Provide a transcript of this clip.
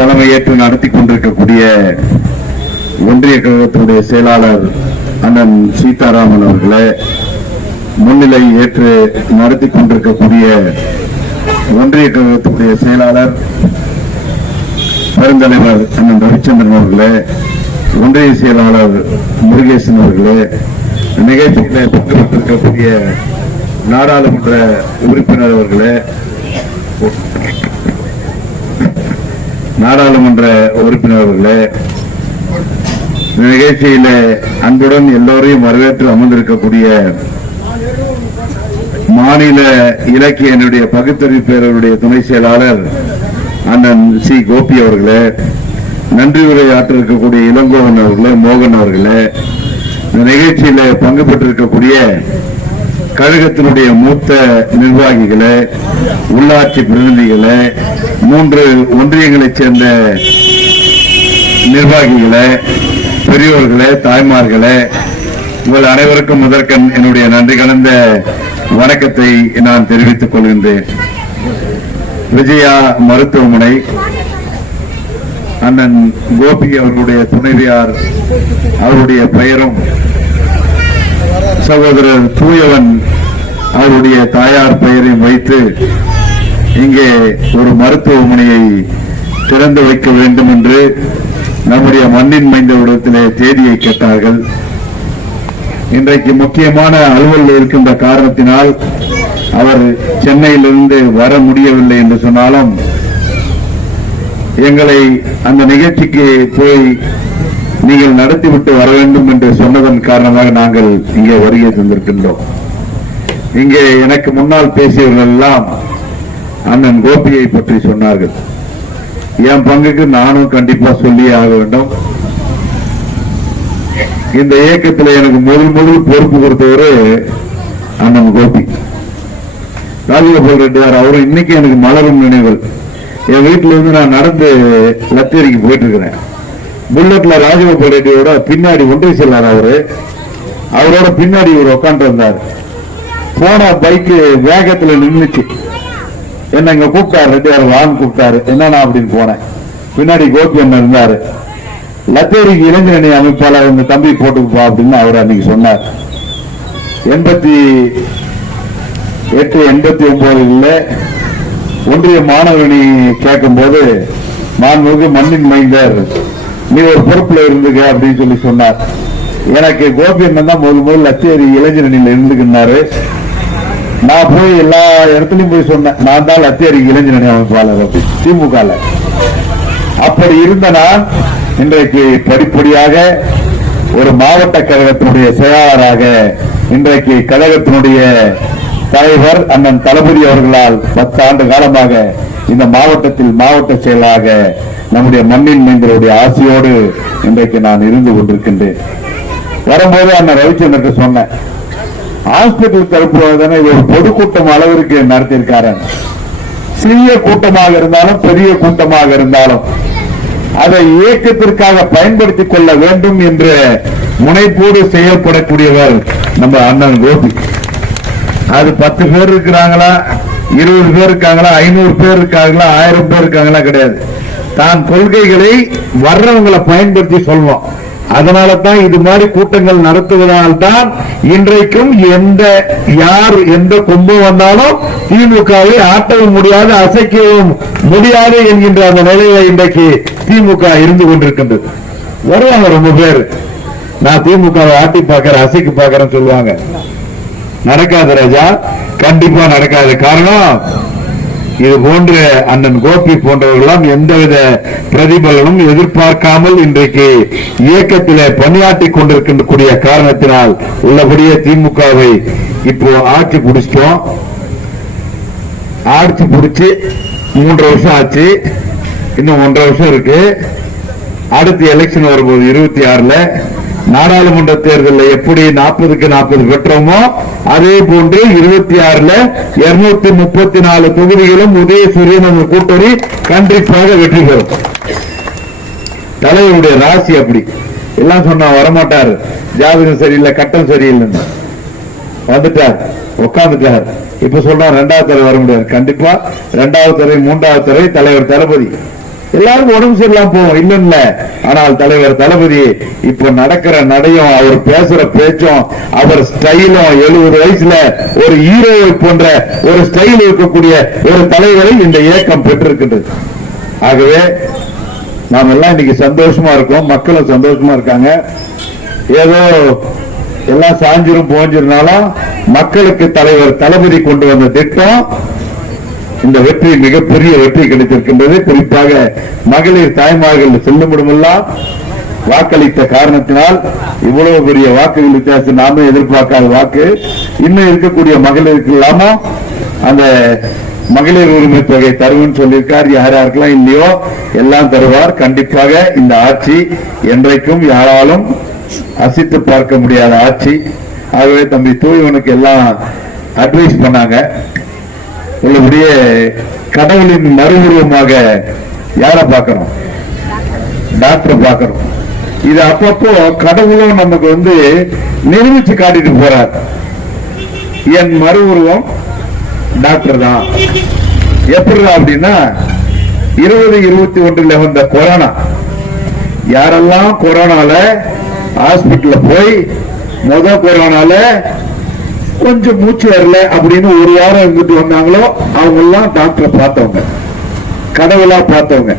தலைமையேற்று நடத்தி கொண்டிருக்கக்கூடிய ஒன்றிய கழகத்தினுடைய செயலாளர் அண்ணன் சீதாராமன் அவர்களே முன்னிலை ஏற்று நடத்தி கொண்டிருக்கக்கூடிய ஒன்றிய கழகத்தினுடைய செயலாளர் பெருந்தலைவர் அண்ணன் ரவிச்சந்திரன் அவர்களே ஒன்றிய செயலாளர் முருகேசன் அவர்களே நிகழ்ச்சிகளை பங்கு பெற்றிருக்கக்கூடிய நாடாளுமன்ற உறுப்பினர் அவர்களே நாடாளுமன்ற உறுப்பினர்களே இந்த நிகழ்ச்சியில அன்புடன் எல்லோரையும் வரவேற்று அமர்ந்திருக்கக்கூடிய மாநில இலக்கியனுடைய பகுத்தறிவு பேரவருடைய துணை செயலாளர் அண்ணன் சி. கோபி அவர்களே நன்றி உரையாற்றிருக்கக்கூடிய இளங்கோவன் அவர்களே மோகன் அவர்களே இந்த நிகழ்ச்சியில பங்கு பெற்றிருக்கக்கூடிய கழகத்தினுடைய மூத்த நிர்வாகிகளை உள்ளாட்சி பிரதிநிதிகளை மூன்று ஒன்றியங்களைச் சேர்ந்த நிர்வாகிகளை பெரியோர்களே தாய்மார்களே உங்கள் அனைவருக்கும் முதற்கண் என்னுடைய நன்றி கலந்த வணக்கத்தை நான் தெரிவித்துக் கொள்கின்றேன். விஜயா மருத்துவமனை அண்ணன் கோபி அவர்களுடைய துணைவியார் அவருடைய பெயரும் சகோதரர் தூயவன் அவருடைய தாயார் பெயரையும் வைத்து இங்கே ஒரு மருத்துவமனையை திறந்து வைக்க வேண்டும் என்று நம்முடைய மண்ணின் மைந்தவிடத்திலே தேதியை கேட்டார்கள். இன்றைக்கு முக்கியமான அலுவலில் இருக்கின்ற காரணத்தினால் அவர் சென்னையிலிருந்து வர முடியவில்லை என்று சொன்னாலும் எங்களை அந்த நிகழ்ச்சிக்கு போய் நீங்கள் நடத்திவிட்டு வர வேண்டும் என்று சொன்னதன் காரணமாக நாங்கள் இங்கே வருகை தந்திருக்கின்றோம். இங்கே எனக்கு முன்னால் பேசியவர்கள் எல்லாம் அண்ணன் கோபியை பற்றி சொன்னார்கள். என் பங்குக்கு நானும் கண்டிப்பா சொல்லியே ஆக வேண்டும். இந்த இயக்கத்தில் எனக்கு முதல் முதல் பொறுப்பு கொடுத்தவர் அண்ணன் கோபி. ராஜகோபால் ரெட்டியார் அவரும் இன்னைக்கு எனக்கு மலரும் நினைவுகள் என் வீட்டுல இருந்து நான் நடந்து லத்தேரிக்கு போயிட்டு இருக்கிறேன் புல்லட்ல ராஜகோபால் ரெட்டியோட பின்னாடி ஒன்றை செல்லார் அவரு. அவரோட பின்னாடி இவர் உட்காந்து வந்தார் போன பைக்கு வேகத்துல நின்னுச்சு. என்ன இங்க கூப்பிட்டாரு? ரெட்டியார் வான்னு கூப்பிட்டாரு. என்னன்னா அப்படின்னு போனேன். பின்னாடி கோபி அண்ணன் இருந்தாரு. லத்தேரிக்கு இளைஞரணி அமைப்பாளர் உங்க தம்பி போட்டுப்பா அப்படின்னு அவர் அன்னைக்கு சொன்னார். எண்பத்தி எட்டு எண்பத்தி ஒன்பதுல ஒன்றிய மாணவனி கேட்கும் போது மாண்புமிகு மண்ணின் மைந்தர் நீ ஒரு பொறுப்புல இருந்துக்க அப்படின்னு சொல்லி சொன்னார். எனக்கு கோபி அண்ணன் தான் முதல் முதல் லத்தேரி இளைஞரணியில் இருந்துக்கினாரு நான் போய் எல்லா இடத்துலயும் போய் சொன்னேன். நான் தான் லத்தேரி இளைஞரணி அமைப்பாளர் அப்படி திமுக அப்படி இருந்தனா இன்றைக்கு படிப்படியாக ஒரு மாவட்ட கழகத்தினுடைய செயலாளராக இன்றைக்கு கழகத்தினுடைய தலைவர் அண்ணன் தளபதி அவர்களால் பத்து ஆண்டு காலமாக இந்த மாவட்டத்தில் மாவட்ட செயலாக நம்முடைய மண்ணின் மைந்தருடைய ஆசையோடு இன்றைக்கு நான் இருந்து கொண்டிருக்கின்றேன். வரும்போது அண்ணன் ரவிச்சந்திரன் சொன்னேன். ஹாஸ்பிட்டல் தரப்புதானே ஒரு பொதுக்கூட்டம் அளவிற்கு நடத்தியிருக்காரு. சிறிய கூட்டமாக இருந்தாலும் பெரிய கூட்டமாக இருந்தாலும் அதை இயக்கத்திற்காக பயன்படுத்திக் கொள்ள வேண்டும் என்று முனைப்போடு செயல்படக்கூடியவர் நம்ம அண்ணன் கோபி. அது பத்து பேர் இருக்கிறாங்களா? இருபது பேர் இருக்காங்களா? ஐநூறு பேர் இருக்காங்களா? ஆயிரம் பேர் இருக்காங்களா? கிடையாது. தான் கொள்கைகளை வர்றவங்களை பயன்படுத்தி சொல்வோம். அதனால தான் இது மாதிரி கூட்டங்கள் நடத்துவதால் தான் இன்றைக்கும் எந்த யார் எந்த கும்பம் வந்தாலும் திமுகவை ஆட்டவும் முடியாது அசைக்கவும் முடியாது என்கின்ற அந்த நிலையில இன்றைக்கு திமுக இருந்து கொண்டிருக்கின்றது. வருவாங்க ரொம்ப பேர். நான் திமுகவை ஆட்டி பார்க்கிறேன் அசைக்கு பார்க்கிறேன்னு சொல்லுவாங்க. நடக்காது ராஜா. கண்டிப்பா நடக்காது. காரணம் இது போன்ற அண்ணன் கோபி போன்றவர்களாம் எந்தவித பிரதிபலனும் எதிர்பார்க்காமல் இன்றைக்கு இயக்கத்திலே பணியாற்றி கொண்டிருக்கக்கூடிய காரணத்தினால் உள்ளபடியே திமுகவை இப்போ ஆட்சி பிடிச்சிட்டோம். ஆட்சி பிடிச்சி மூன்று வருஷம் ஆச்சு. இன்னும் ஒன்றரை வருஷம் இருக்கு. அடுத்து எலெக்ஷன் வரும்போது இருபத்தி ஆறுல நாடாளுமன்ற தேர்தலில் எப்படி நாற்பதுக்கு நாற்பது பெற்றோமோ அதே போன்று இருபத்தி ஆறுல இருநூத்தி முப்பத்தி நாலு தொகுதிகளும் உதயசூரியன் அந்த கூட்டணி கண்டிப்பாக வெற்றி பெறும். தலைவருடைய ராசி அப்படி. எல்லாம் சொன்னா வரமாட்டாரு. ஜாதகம் சரியில்லை கட்டம் சரியில்லைன்னு. வந்துட்டார் உட்கார்ந்துட்டார். இப்ப சொல்றான் ரெண்டாவது தடவை வர முடியாது. கண்டிப்பா ரெண்டாவது தடவை மூன்றாவது தடவை தலைவர் தளபதி. எல்லாருக்கும் உடம்பு சரியில்லாம போவோம். இல்ல இல்ல. ஆனால் தலைவர் தளபதி இப்ப நடக்கிற நடையும் அவர் பேசுற பேச்சும் அவர் ஸ்டைலும் எழுபது வயசுல ஒரு ஹீரோவை போன்ற ஒரு ஸ்டைல் இருக்கக்கூடிய ஒரு தலைவரை இந்த இயக்கம் பெற்றிருக்கின்றது. ஆகவே நாம் எல்லாம் இன்னைக்கு சந்தோஷமா இருக்கோம். மக்களும் சந்தோஷமா இருக்காங்க. ஏதோ எல்லாம் சாஞ்சிரும் போஞ்சிருந்தாலும் மக்களுக்கு தலைவர் தளபதி கொண்டு வந்த திட்டம் இந்த வெற்றி மிகப்பெரிய வெற்றி கிடைத்திருக்கின்றது. குறிப்பாக மகளிர் தாய்மார்கள் செல்லுமிடமெல்லாம் வாக்களித்த காரணத்தினால் இவ்வளவு பெரிய வாக்குகள் வித்தியாசம் நாமே எதிர்பார்க்காத வாக்கு. இன்னும் இருக்கக்கூடிய மகளிருக்கு இல்லாம அந்த மகளிர் உரிமை தொகை தருவேன்னு சொல்லியிருக்கார். யார் யாருக்கெல்லாம் இல்லையோ எல்லாம் தருவார். கண்டிப்பாக இந்த ஆட்சி என்றைக்கும் யாராலும் அசித்து பார்க்க முடியாத ஆட்சி. ஆகவே தம்பி தூய்வனுக்கு எல்லாம் அட்வைஸ் பண்ணாங்க. உங்களுடைய கடவுளின் மறுஉருவமாக யாரை பார்க்கிறோம் டாக்டரை பார்க்கிறோம் இது அப்பப்போ கடவுளும் நமக்கு வந்து நிரூபிச்சு காட்டிட்டு போறார். என் மறு உருவம் டாக்டர் தான். எப்படி அப்படின்னா இருபது இருபத்தி ஒன்றுல வந்த கொரோனா. யாரெல்லாம் கொரோனால ஹாஸ்பிட்டல்ல போய் முத கொரோனால கொஞ்சம் மூச்சு வரல அப்படின்னு ஒரு வாரம் இருந்துட்டு வந்தாங்களோ அவங்க எல்லாம் டாக்டரை பார்த்தவங்க. கடவுளா பார்த்தவங்க.